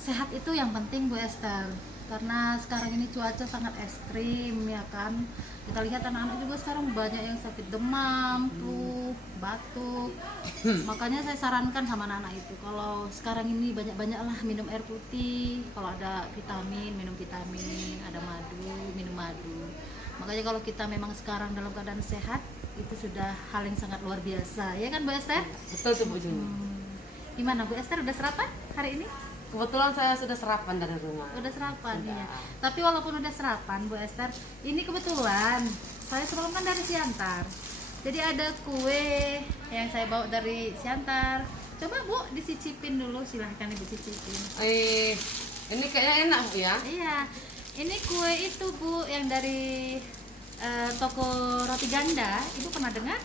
sehat itu yang penting Bu Esther, karena sekarang ini cuaca sangat ekstrim ya kan. Kita lihat anak-anak juga sekarang banyak yang sakit demam, flu, batuk. Makanya saya sarankan sama anak-anak itu kalau sekarang ini banyak-banyaklah minum air putih, kalau ada vitamin minum vitamin, ada madu minum madu. Makanya kalau kita memang sekarang dalam keadaan sehat itu sudah hal yang sangat luar biasa ya kan Bu Esther. Betul tuh Bu Juni. Gimana Bu Esther, udah sarapan hari ini? Kebetulan saya sudah sarapan dari rumah. Udah sarapan Sudah. ya. Tapi walaupun udah sarapan Bu Esther, ini kebetulan saya semalam kan dari Siantar. Jadi ada kue yang saya bawa dari Siantar. Coba Bu dicicipin dulu, silahkan Ibu cicipin. Ini kayaknya enak Bu ya. Iya, ini kue itu Bu yang dari toko roti ganda. Ibu pernah dengar?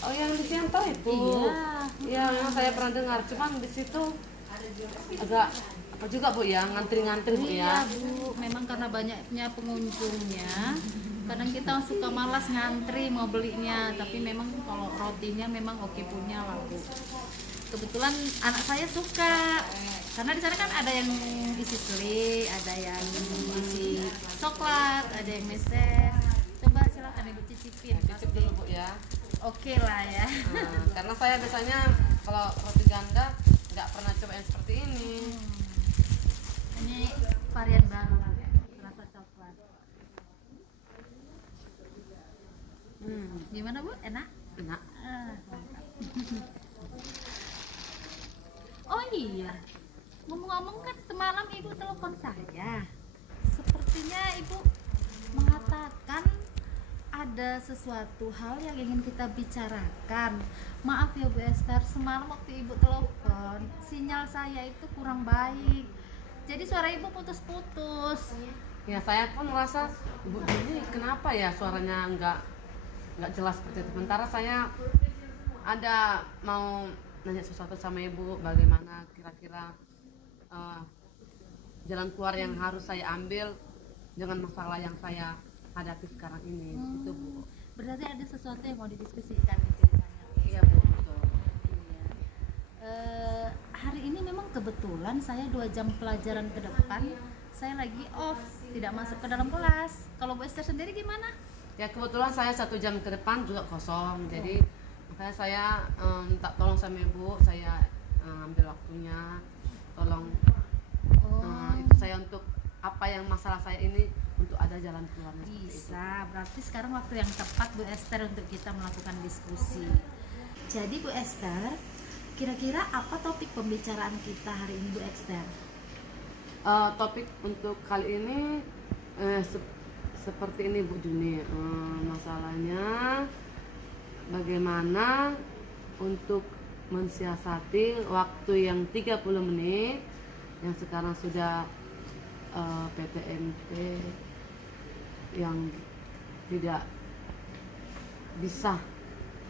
Oh yang di Siantar itu. Iya. Iya, memang saya pernah dengar. Cuman di situ agak apa juga Bu ya, ngantri-ngantri Bu ya. Iya Bu, memang karena banyaknya pengunjungnya, kadang kita suka malas ngantri mau belinya, tapi memang kalau rotinya memang oke punya lah Bu. Kebetulan anak saya suka, karena di sana kan ada yang isi sli, ada yang isi coklat, ada yang meses. Coba silakan Ibu cicipin, Cicip pasti dulu Bu ya. oke lah ya. Karena saya biasanya kalau roti ganda nggak pernah coba yang seperti ini. Ini varian baru, rasa coklat. Gimana Bu? Enak? Enak. Mantap. Oh iya, ngomong-ngomong kan semalam Ibu telepon saya. Sepertinya Ibu mengatakan ada sesuatu hal yang ingin kita bicarakan. Maaf ya Bu Esther, semalam waktu Ibu telepon, sinyal saya itu kurang baik. Jadi suara Ibu putus-putus. Ya saya pun merasa Ibu ini kenapa ya suaranya nggak jelas seperti itu. Sementara saya ada mau nanya sesuatu sama Ibu, bagaimana kira-kira jalan keluar yang harus saya ambil dengan masalah yang saya hadapi sekarang ini. Itu Bu. Berarti ada sesuatu yang mau didiskusikan nih ceritanya. Iya Bu. Betul. Hari ini memang kebetulan saya 2 jam pelajaran ke depan saya lagi off, tidak masuk ke dalam kelas. Kalau Bu Esther sendiri gimana? Ya kebetulan saya 1 jam ke depan juga kosong. Jadi makanya saya minta tolong sama Ibu, saya ambil waktunya, tolong itu saya untuk apa yang masalah saya ini untuk ada jalan keluarnya. Bisa, berarti sekarang waktu yang tepat Bu Esther untuk kita melakukan diskusi. Jadi Bu Esther, kira-kira apa topik pembicaraan kita hari ini Bu Esther? Topik untuk kali ini seperti ini Bu Juni. Masalahnya bagaimana untuk mensiasati waktu yang 30 menit yang sekarang sudah PTMT yang tidak bisa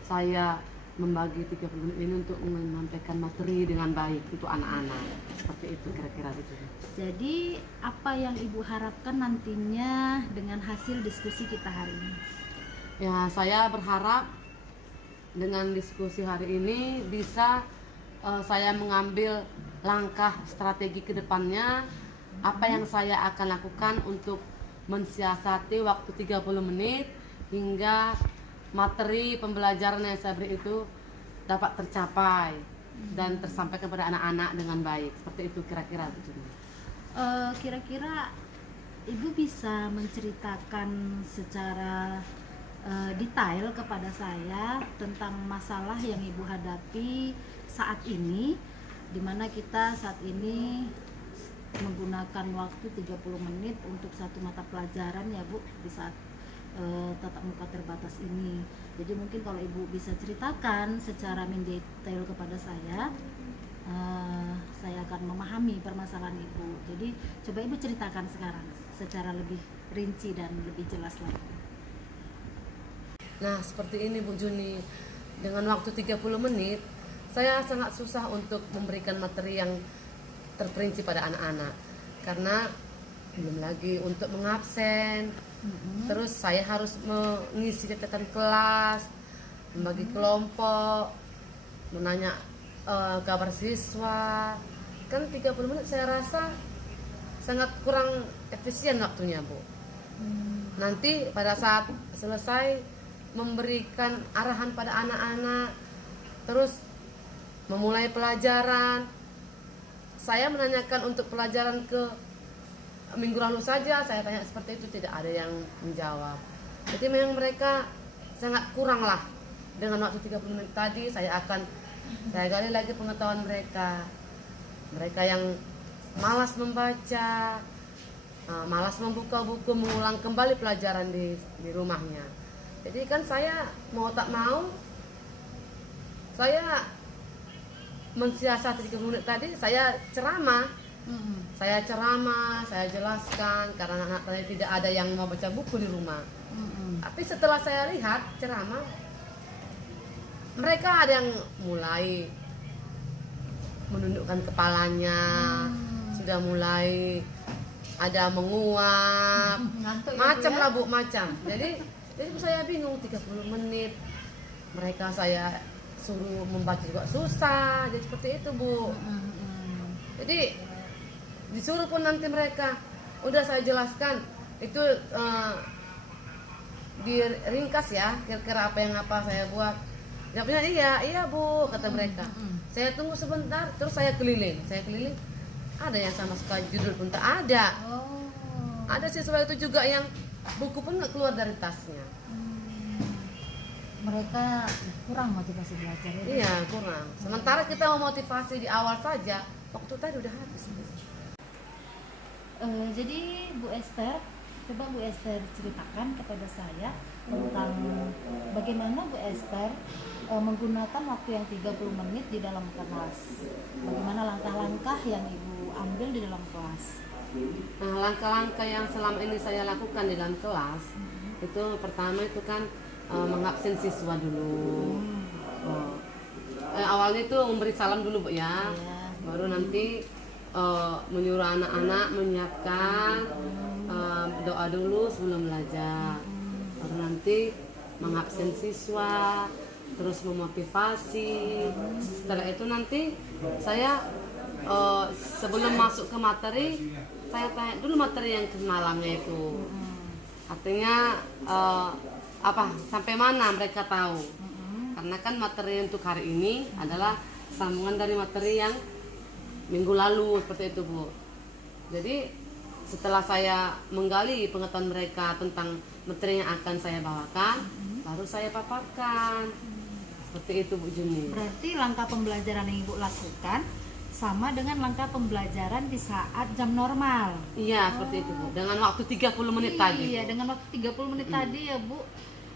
saya membagi 30 menit ini untuk menyampaikan materi dengan baik untuk anak-anak. Seperti itu kira-kira gitu. Jadi apa yang Ibu harapkan nantinya dengan hasil diskusi kita hari ini? Ya, saya berharap dengan diskusi hari ini bisa saya mengambil langkah strategi ke depannya, apa yang saya akan lakukan untuk mensiasati waktu 30 menit hingga materi pembelajaran yang saya beri itu dapat tercapai dan tersampaikan kepada anak-anak dengan baik. Seperti itu kira-kira. Kira-kira Ibu bisa menceritakan secara detail kepada saya tentang masalah yang Ibu hadapi saat ini, dimana kita saat ini menggunakan waktu 30 menit untuk satu mata pelajaran ya Bu, di saat tatap muka terbatas ini. Jadi mungkin kalau Ibu bisa ceritakan secara mendetail kepada saya akan memahami permasalahan Ibu. Jadi coba Ibu ceritakan sekarang secara lebih rinci dan lebih jelas lagi. Nah, seperti ini Bu Juni. Dengan waktu 30 menit, saya sangat susah untuk memberikan materi yang terperinci pada anak-anak. Karena belum lagi untuk mengabsen. Terus saya harus mengisi catatan kelas, membagi kelompok, menanya kabar siswa, kan 30 menit saya rasa sangat kurang efisien waktunya, Bu. Nanti pada saat selesai memberikan arahan pada anak-anak, terus memulai pelajaran. Saya menanyakan untuk pelajaran ke minggu lalu saja, saya tanya seperti itu, tidak ada yang menjawab. Jadi memang mereka sangat kurang lah. Dengan waktu 30 menit tadi saya gali lagi pengetahuan mereka. Mereka yang malas membaca, malas membuka buku, mengulang kembali pelajaran di rumahnya. Jadi kan saya mau tak mau, saya mensiasati 30 menit tadi, saya ceramah. Saya jelaskan karena anak-anak tadi tidak ada yang mau baca buku di rumah. Tapi setelah saya lihat ceramah, mereka ada yang mulai menundukkan kepalanya, sudah mulai ada menguap, Ngantuk ya, macam Bu, ya? lah Bu, macam. Jadi saya bingung, 30 menit mereka saya suruh membaca juga susah, jadi seperti itu Bu. Jadi disuruh pun nanti mereka, udah saya jelaskan itu diringkas ya, kira-kira apa saya buat. Jawabnya iya Bu, kata mereka. Saya tunggu sebentar, terus saya keliling, ada yang sama sekali judul pun tak ada. Ada siswa itu juga yang buku pun nggak keluar dari tasnya. Mereka kurang motivasi belajar ya? Iya, kurang. Sementara kita mau motivasi di awal saja, waktu tadi udah habis. Jadi Bu Esther, coba Bu Esther ceritakan kepada saya tentang bagaimana Bu Esther menggunakan waktu yang 30 menit di dalam kelas. Bagaimana langkah-langkah yang Ibu ambil di dalam kelas? Nah, langkah-langkah yang selama ini saya lakukan di dalam kelas, itu pertama itu kan mengabsen siswa dulu. Awalnya itu memberi salam dulu Bu ya, baru nanti menyuruh anak-anak menyiapkan doa dulu sebelum belajar, baru nanti mengabsen siswa, terus memotivasi. Setelah itu nanti saya sebelum masuk ke materi, saya tanya dulu materi yang malamnya itu, artinya sampai mana mereka tahu, karena kan materi untuk hari ini adalah sambungan dari materi yang minggu lalu, seperti itu Bu. Jadi setelah saya menggali pengetahuan mereka tentang materi yang akan saya bawakan, baru saya paparkan. Seperti itu Bu Juni. Berarti langkah pembelajaran yang Ibu lakukan sama dengan langkah pembelajaran di saat jam normal. Iya, seperti itu Bu. Dengan waktu 30 menit tadi. Iya, dengan waktu 30 menit tadi ya Bu.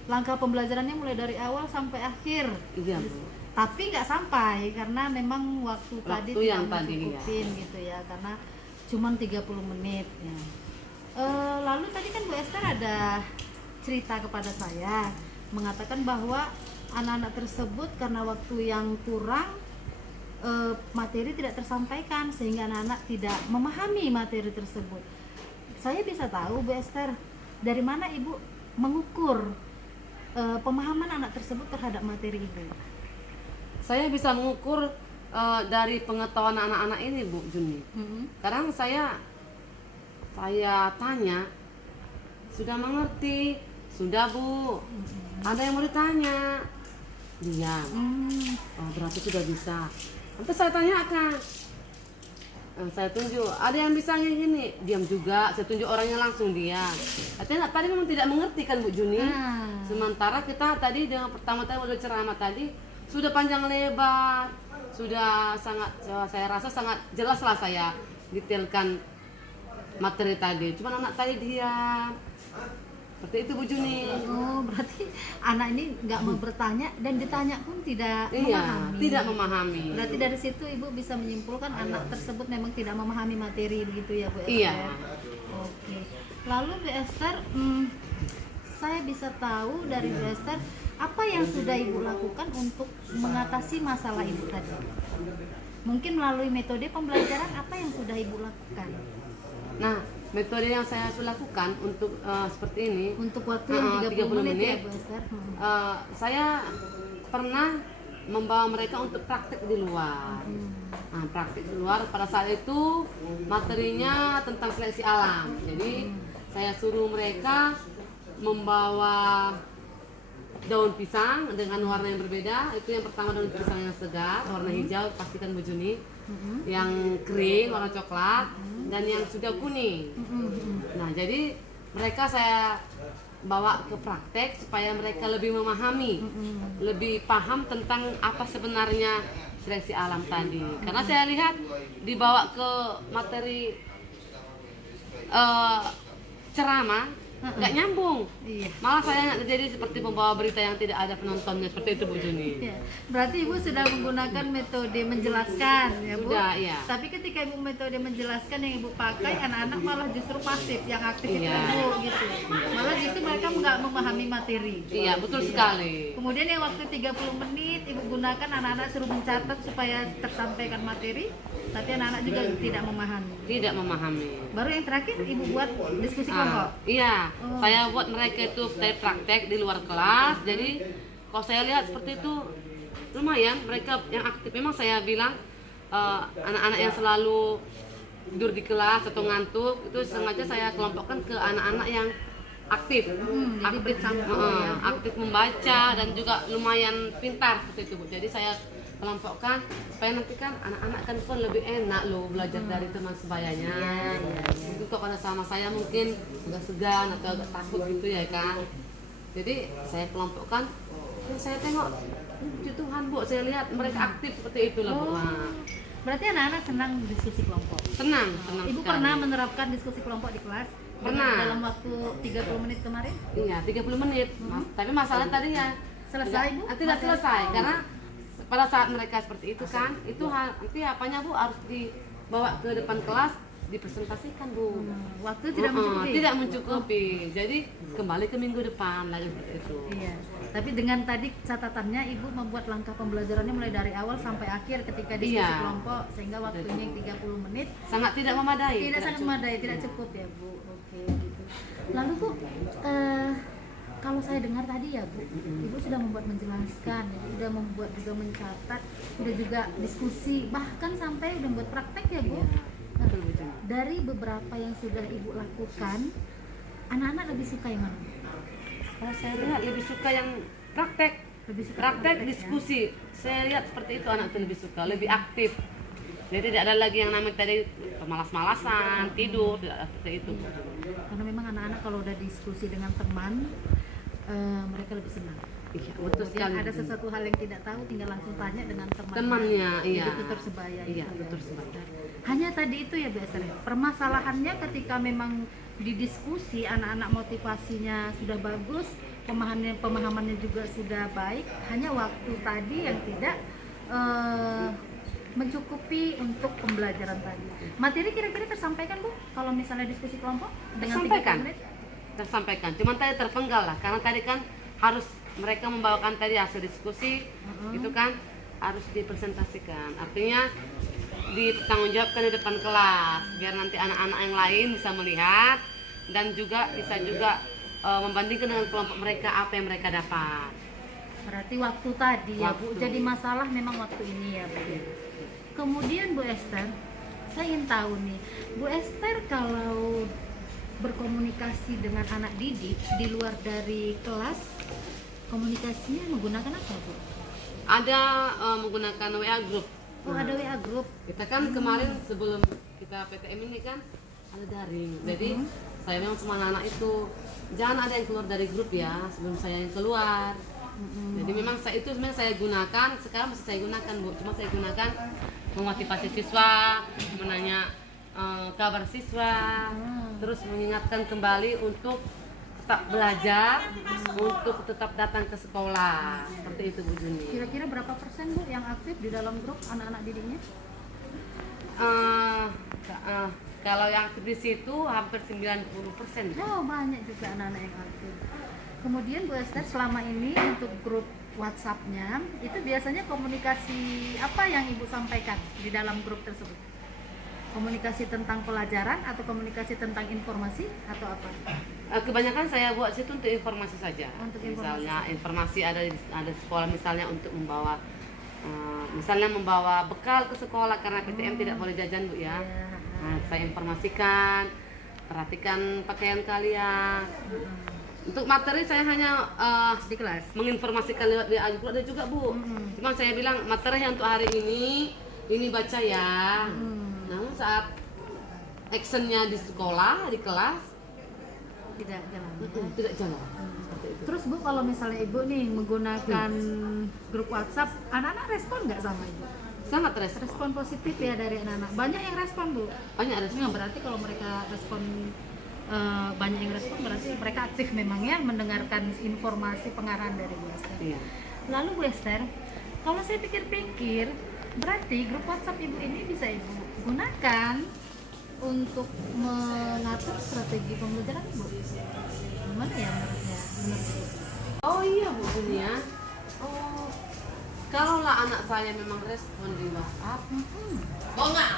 Langkah pembelajarannya mulai dari awal sampai akhir. Iya Bu. Tapi nggak sampai karena memang waktu tadi yang tidak tadi, mencukupin gitu ya, karena cuma 30 menit ya. Lalu tadi kan Bu Esther ada cerita kepada saya mengatakan bahwa anak-anak tersebut karena waktu yang kurang, materi tidak tersampaikan sehingga anak-anak tidak memahami materi tersebut. Saya bisa tahu Bu Esther, dari mana Ibu mengukur pemahaman anak tersebut terhadap materi itu? Saya bisa mengukur dari pengetahuan anak-anak ini Bu Juni. Sekarang saya tanya, sudah mengerti? Sudah Bu. Ada yang mau ditanya? Diam. Berarti sudah bisa. Nanti saya tanyakan, saya tunjuk, ada yang bisa gini, diam juga. Saya tunjuk orangnya langsung diam. Artinya tadi memang tidak mengerti kan Bu Juni. Sementara kita tadi dengan pertama-tama udah ceramah tadi sudah panjang lebar, sudah sangat, saya rasa sangat jelas lah saya detailkan materi tadi. Cuma anak tadi diam. Seperti itu Bu Juni. Oh, berarti anak ini nggak mau bertanya dan ditanya pun tidak memahami. Tidak memahami. Berarti dari situ Ibu bisa menyimpulkan anak tersebut memang tidak memahami materi begitu ya Bu Esther? Iya. Oke. Lalu Bu Esther, saya bisa tahu dari Bu Esther apa yang sudah Ibu lakukan untuk mengatasi masalah Ibu tadi? Mungkin melalui metode pembelajaran apa yang sudah Ibu lakukan? Nah, metode yang saya lakukan untuk seperti ini, Untuk waktu yang 30 menit ya Bu Esther? saya pernah membawa mereka untuk praktek di luar. Nah, praktek di luar pada saat itu materinya tentang seleksi alam. Jadi saya suruh mereka membawa daun pisang dengan warna yang berbeda. Itu yang pertama daun pisang yang segar, warna hijau, pastikan Bu Juni. Yang kering, warna coklat, dan yang sudah kuning. Nah, jadi mereka saya bawa ke praktek supaya mereka lebih memahami, lebih paham tentang apa sebenarnya seleksi alam tadi. Karena saya lihat dibawa ke materi ceramah nggak nyambung. Iya. Malah saya jadi seperti pembawa berita yang tidak ada penontonnya, seperti itu Bu Juni. Ya, berarti Ibu sudah menggunakan metode menjelaskan ya Bu? Sudah, iya. Tapi ketika Ibu metode menjelaskan yang Ibu pakai, anak-anak malah justru pasif, yang aktif itu Iya. Ibu gitu. Malah justru mereka nggak memahami materi. Iya, betul sekali. Kemudian yang waktu 30 menit Ibu gunakan, anak-anak suruh mencatat supaya tersampaikan materi, tapi anak-anak juga tidak memahami. Tidak memahami. Baru yang terakhir Ibu buat diskusi kelompok. Iya, Oh. saya buat mereka itu praktek di luar kelas. Jadi kalau saya lihat seperti itu lumayan mereka yang aktif. Memang saya bilang anak-anak yang selalu tidur di kelas atau ngantuk itu sengaja saya kelompokkan ke anak-anak yang aktif, Jadi aktif, bercampur ya, Bu. aktif membaca dan juga lumayan pintar seperti itu Bu. Jadi saya kelompokkan supaya nanti kan anak-anak kan pun lebih enak loh belajar dari teman sebayanya. Itu kok pada sama saya mungkin agak segan atau agak takut gitu ya kan. Jadi saya kelompokkan, saya tengok puji Tuhan Bu, saya lihat mereka aktif seperti itulah Bu. Nah, Berarti anak-anak senang diskusi kelompok. senang Ibu sekali. pernah menerapkan diskusi kelompok di kelas? Pernah. Dalam waktu 30 menit kemarin? Iya, 30 menit. Tapi masalah tadi ya Selesai, Bu? tidak selesai karena pada saat mereka seperti itu kan, itu nanti apanya Bu harus dibawa ke depan kelas dipresentasikan Bu. Waktu tidak mencukupi? Tidak mencukupi. Jadi kembali ke minggu depan lagi seperti itu. Iya. Tapi dengan tadi catatannya Ibu membuat langkah pembelajarannya mulai dari awal sampai akhir ketika diskusi Iya. kelompok, sehingga waktunya 30 menit Sangat tidak memadai. tidak sangat cukup. memadai, tidak cukup ya Bu. Oke gitu. Lalu Bu, kalau saya dengar tadi ya Bu, Ibu sudah membuat menjelaskan, sudah membuat juga mencatat, sudah juga diskusi, bahkan sampai sudah membuat praktek ya Bu. Nah, Betul, betul. dari beberapa yang sudah Ibu lakukan, anak-anak lebih suka yang mana? Kalau saya lihat lebih suka yang praktek, Lebih suka praktek ya? diskusi. Saya lihat seperti itu anak itu lebih suka, lebih aktif. Jadi tidak ada lagi yang namanya tadi malas-malasan, tidur, tidak ada seperti itu. Karena memang anak-anak kalau udah diskusi dengan teman, mereka lebih senang. Iya, betul Kemudian sekali. ada sesuatu hal yang tidak tahu, tinggal langsung tanya dengan Temannya, iya. Jadi itu tersebaya. Iya, gitu ya. betul sebaya. Hanya tadi itu ya Bu Esther. Permasalahannya ketika memang didiskusi, anak-anak motivasinya sudah bagus, pemahamannya juga sudah baik, hanya waktu tadi yang tidak mencukupi untuk pembelajaran tadi. Materi kira-kira tersampaikan Bu kalau misalnya diskusi kelompok dengan 30 Tersampaikan. menit? Tersampaikan. Cuman tadi terpenggal lah, karena tadi kan harus mereka membawakan tadi hasil diskusi, itu kan harus dipresentasikan. Artinya dipertanggungjawabkan di depan kelas, biar nanti anak-anak yang lain bisa melihat dan juga bisa juga membandingkan dengan kelompok mereka apa yang mereka dapat. Berarti waktu tadi ya Bu, Waktu. jadi masalah memang waktu ini ya Bu. Kemudian Bu Esther, saya ingin tahu nih, Bu Esther kalau berkomunikasi dengan anak didik di luar dari kelas, komunikasinya menggunakan apa Bu? Ada menggunakan WA group. Oh ada WA group. Kita kan kemarin sebelum kita PTM ini kan ada daring. Jadi saya memang sama anak-anak itu jangan ada yang keluar dari grup ya sebelum saya yang keluar. Jadi memang saya itu sebenarnya saya gunakan, sekarang masih saya gunakan Bu. Cuma saya gunakan memotivasi siswa, menanya kabar siswa, terus mengingatkan kembali untuk tetap belajar, untuk tetap datang ke sekolah. Seperti itu Bu Juni. Kira-kira berapa persen Bu yang aktif di dalam grup anak-anak didiknya? Kalau yang aktif di situ hampir 90%. Oh banyak juga anak-anak yang aktif. Kemudian Bu Esther selama ini untuk grup WhatsApp-nya itu biasanya komunikasi apa yang Ibu sampaikan di dalam grup tersebut? Komunikasi tentang pelajaran atau komunikasi tentang informasi atau apa? Kebanyakan saya buat situ untuk informasi saja. Untuk informasi Misalnya informasi ada di sekolah misalnya untuk membawa Misalnya membawa bekal ke sekolah karena PTM tidak boleh jajan Bu ya. Nah, saya informasikan, perhatikan pakaian kalian. Untuk materi saya hanya Di kelas. menginformasikan lewat WA grup ada juga Bu. Cuman saya bilang materi yang untuk hari ini baca ya. Namun saat actionnya di sekolah, di kelas Tidak jalan. tidak jalan. Seperti itu. Terus Bu, kalau misalnya Ibu nih menggunakan grup WhatsApp, anak-anak respon nggak sama Ibu? Sangat respon. Respon positif ya dari anak-anak. Banyak yang respon Bu. Banyak respon. Nah, berarti kalau mereka respon banyak yang respon berarti mereka aktif memang ya mendengarkan informasi pengarahan dari Bu Esther. Iya. Lalu Bu Esther, kalau saya pikir-pikir, berarti grup WhatsApp Ibu ini bisa Ibu gunakan untuk mengatur strategi pembelajaran Ibu. Gimana ya menurutnya? Menurut Ibu? Oh iya Bu Dunia. Oh, kalaulah anak saya memang respon di WhatsApp,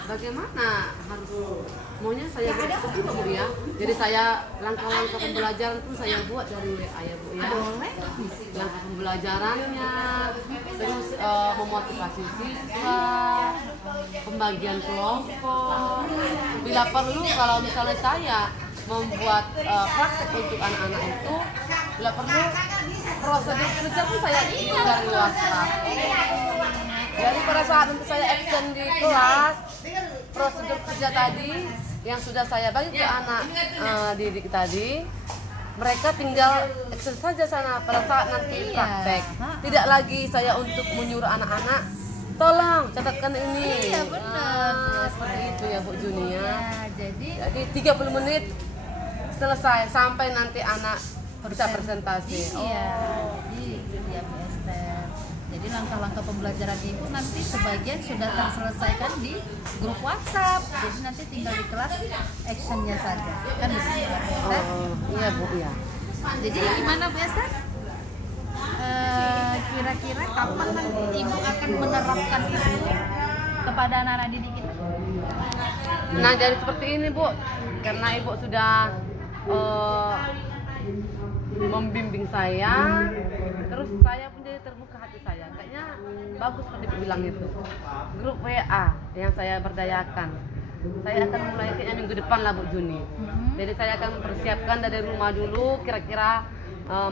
bagaimana harus maunya saya buat seperti itu Bu ya. Jadi saya langkah-langkah pembelajaran pun saya buat dari WA ya Bu ya. Boleh. Langkah pembelajarannya, terus memotivasi siswa, pembagian kelompok. Bila perlu kalau misalnya saya membuat praktek untuk anak-anak itu, bila perlu prosedur kerja pun saya ikuti dari WhatsApp. Jadi pada saat untuk saya action di kelas, prosedur kerja tadi yang sudah saya bagi ke anak didik tadi, mereka tinggal action saja sana pada saat nanti praktek. Tidak lagi saya untuk menyuruh anak-anak, tolong catatkan ini. Iya benar. Seperti itu ya Bu Junia. Ya, jadi 30 menit selesai sampai nanti anak bisa presentasi. iya. Jadi itu dia Bu Esther. Jadi langkah-langkah pembelajaran Ibu nanti sebagian sudah terselesaikan di grup WhatsApp. Jadi nanti tinggal di kelas actionnya saja. Kan di sini Bu Esther. Iya Bu ya. Jadi gimana Bu Esther? Kira-kira kapan nanti Ibu akan menerapkan itu kepada anak-anak didik kita? Nah jadi seperti ini Bu, karena Ibu sudah membimbing saya, terus saya pun jadi terbuka hati saya. Kayaknya bagus seperti Ibu bilang itu. Grup WA yang saya berdayakan, saya akan mulai kayaknya minggu depan lah Bu Juni. Jadi saya akan mempersiapkan dari rumah dulu kira-kira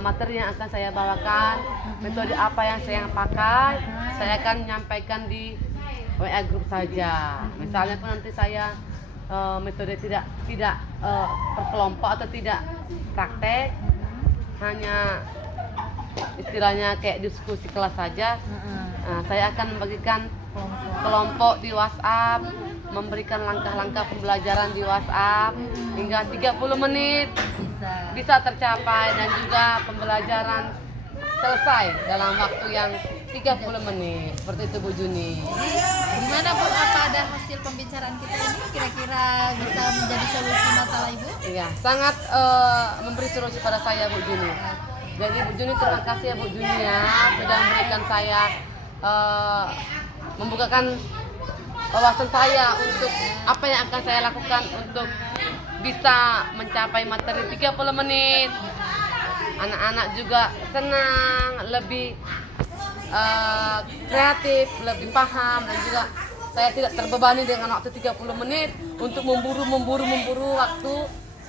materi yang akan saya bawakan, metode apa yang saya pakai, saya akan menyampaikan di WA grup saja. Misalnya pun nanti saya metode tidak per kelompok atau tidak praktek, hanya istilahnya kayak diskusi kelas saja. Nah, saya akan membagikan kelompok di WhatsApp, memberikan langkah-langkah pembelajaran di WhatsApp hingga 30 menit bisa tercapai dan juga pembelajaran selesai dalam waktu yang 30 menit. Seperti itu Bu Juni. Gimana Bu, apa ada hasil pembicaraan kita ini kira-kira bisa menjadi solusi masalah Ibu? Iya, sangat memberi solusi pada saya Bu Juni. Jadi Bu Juni terima kasih ya Bu Juni ya sudah memberikan saya membukakan wawasan saya untuk apa yang akan saya lakukan untuk bisa mencapai materi 30 menit. Anak-anak juga senang, lebih kreatif, lebih paham, dan juga saya tidak terbebani dengan waktu 30 menit untuk memburu waktu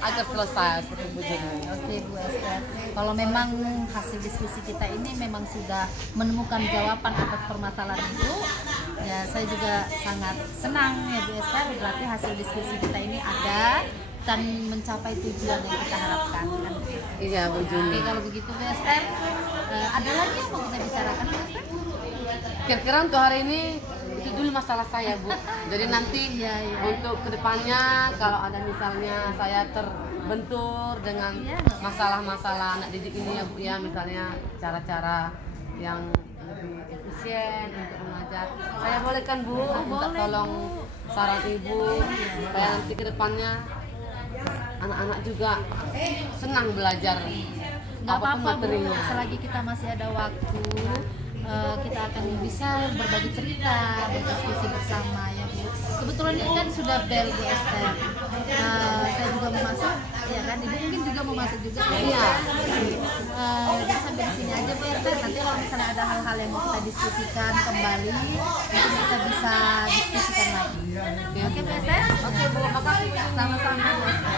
agar selesai seperti Bu Jenny. Oke Bu Esther, kalau memang hasil diskusi kita ini memang sudah menemukan jawaban atas permasalahan itu, ya saya juga sangat senang ya Bu Esther, berarti hasil diskusi kita ini ada dan mencapai tujuan yang kita harapkan kan. Iya Bu Jenny. Oke kalau begitu Bu Esther, ada lagi yang mau kita bicarakan Bu Esther? Kira-kira untuk hari ini itu dulu masalah saya Bu. Jadi nanti Iya. untuk kedepannya kalau ada misalnya saya terbentur dengan Iya. masalah-masalah anak didik ini ya Bu ya, misalnya cara-cara yang lebih efisien untuk mengajar, saya boleh kan Bu minta boleh, tolong saran Ibu supaya nanti kedepannya anak-anak juga senang belajar Nggak apapun apa-apa Bu, materinya. selagi kita masih ada waktu, kita akan bisa berbagi cerita, berdiskusi bersama ya Bu. Kebetulan ini kan sudah bel Bu Esther. Saya juga mau masuk, ya kan? Ibu mungkin juga mau masuk juga. Iya. Jadi sampai di sini aja Bu Esther. Nanti kalau kalau misalnya ada hal-hal yang mau kita diskusikan kembali, mungkin kita bisa diskusikan lagi. Oke, Bu Esther? Oke Bu, makasih Bu. Sama-sama Bu Esther.